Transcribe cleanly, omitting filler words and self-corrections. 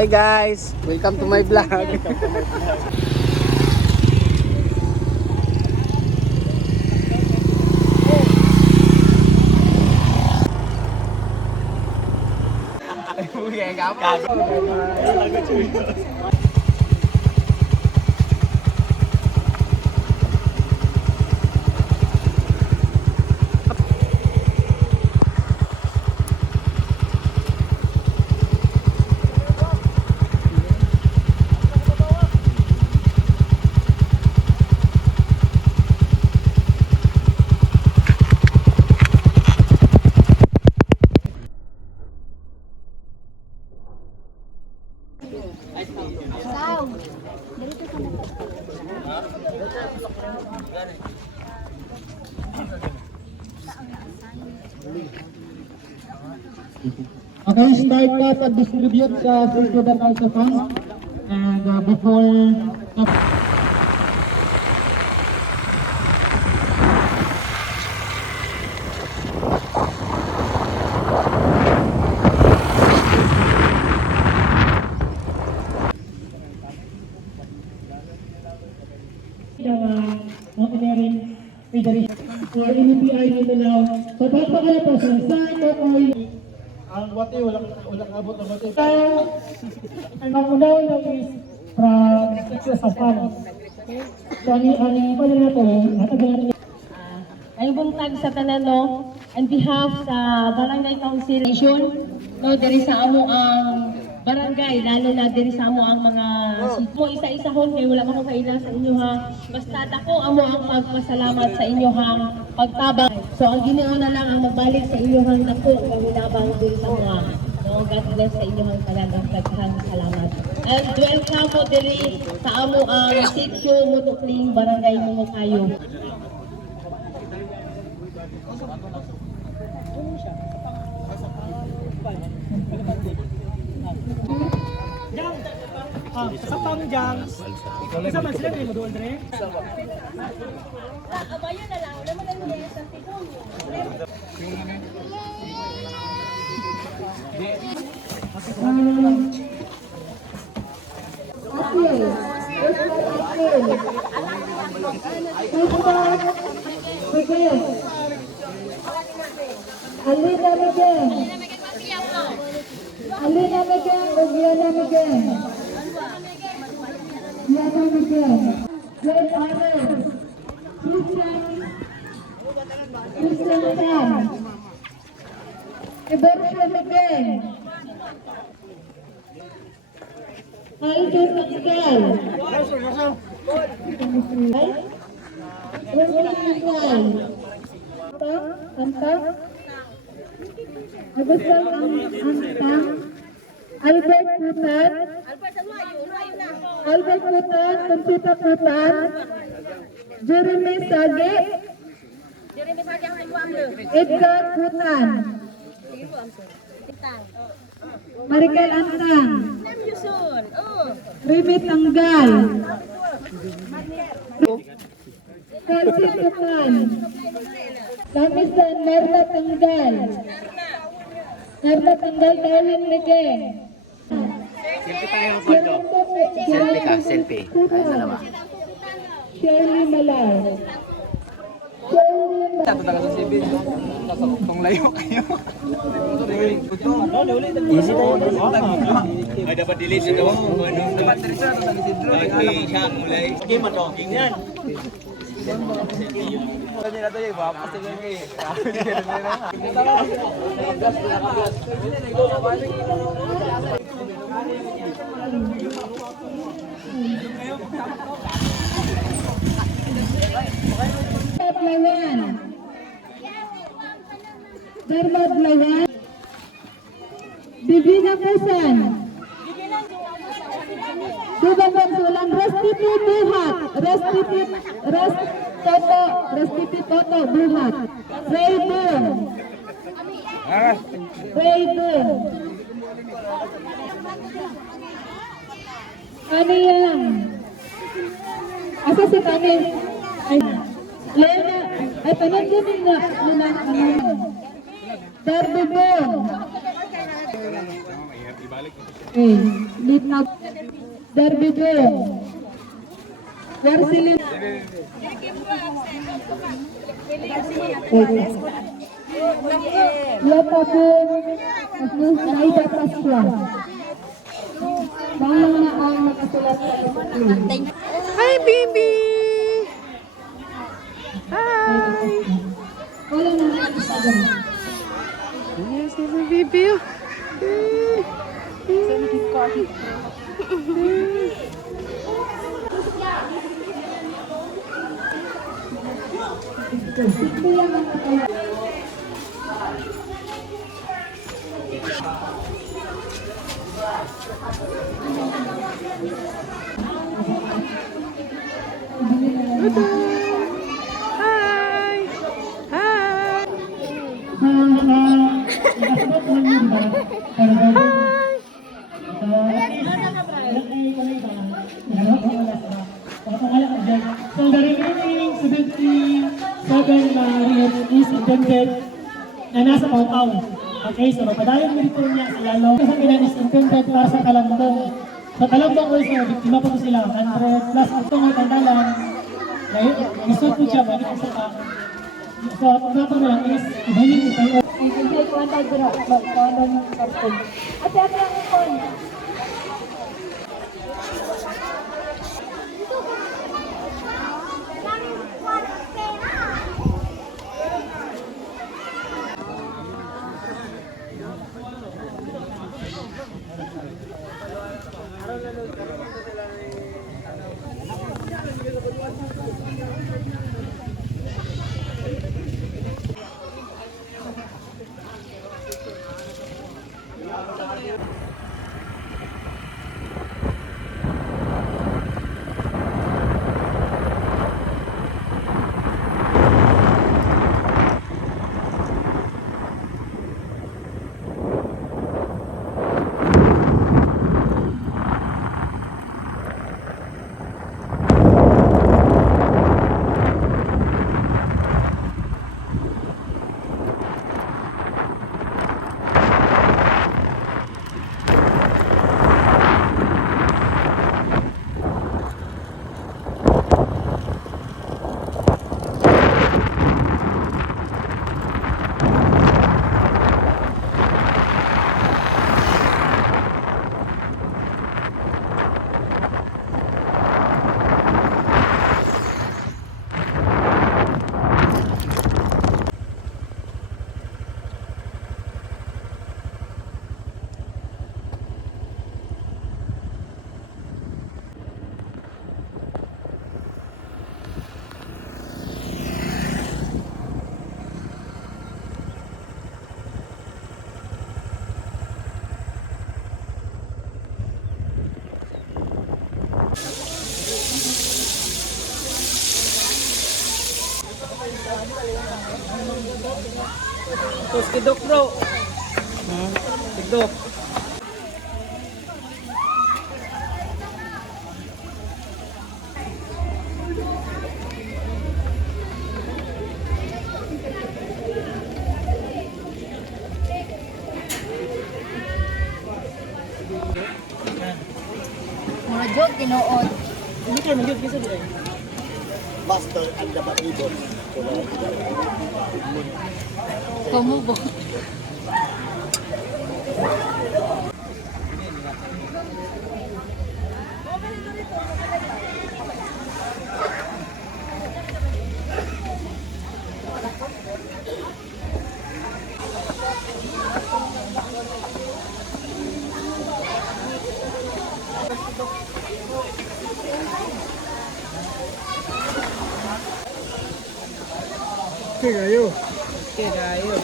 Hi guys, welcome to my vlog. Okay, start na pag-distribute sa student also funds. And before... Mountaineering Federation for NBI Mindanao. So, pagpakala po sa site o ang wati, walang abot ng wati. Ang unaw na is from Texas of Farms. So, ang pala na ito, natagal natin. Ay buntag sa tanan no, on behalf sa Barangay Council, no, diri sa amo ang barangay, lalo na diri sa amo ang mga mo isa-isa hon kay wala ko kaila sa inyo ha. Basta dako amo ang pagpasalamat sa inyo ha pagtabang. So ang Ginoo na lang ang magbalik sa inyo hang dako paminabang diri sa mga no, God bless sa inyo hang talagang daghang salamat. And welcome po diri sa amo ang Sitio Mutukling Barangay Mumukayo. Sa pangjang, isa man sila din mo doon rin? Abayo na lang, wala mo lang nila sa tigong. Alina Miguel, Alina Miguel, Ogiana Miguel, Yana Miguel, Great Honor, Christian Tan, Ibercio Miguel, Aldo Miguel, Miguel, Anta, Agustin Anta, Albert Putan, Albert Putan, Kumpita Putan, Jeremy Sage, Edgar Putan, Marikel Antang, Rimi Tanggal, Kalsi Putan, Kamisan Merla Tanggal, Merla Tanggal Darwin Ligeng. Selfie tayo ng kondo. Selfie ka, selfie. Tayo dalawa. Shirley Malay. Tato talaga sa CB. Kung layo kayo. Easy tayo. Ay, dapat delete ito. Dapat diretso na ito sa Isidro. Okay, siya mulay. Okay, matokking yan. Kasi na ito yung wapas ito Lawan. Darmad Lawan. Bibina Kusan. Subang Bansulan. Restitut Buhat. Restitut Toto Buhat. Ray Boom. Ano yan? Asa si Tani? Lena, ay panagdamin na Darby Boom. Okay, lead now. Derby Jong. Marcelin. Lopapun. Naida Pascua. Balang na ang nakasulat sa isulat. Hi, baby! Hi! Walang na ang isulat. Yes, my baby. Hi! Hi! So the remaining 77 is intended na nasa Pautaw. Okay, so mapadayon mo dito niya sa lalo. Kasi ilan is intended para sa Kalambong. Sa Kalambong also, biktima po sila. 100 plus ito ng kandalan. Isot po siya, balik sa pa. So, ang nato na lang is, ibahin ito. Tapos kidok bro. Kidok. Mga joke, tinuod. Hindi kayo mag-yun, kasi din. Master and the Batibon. Kamubo. Okay, kayo. Okay, kayo.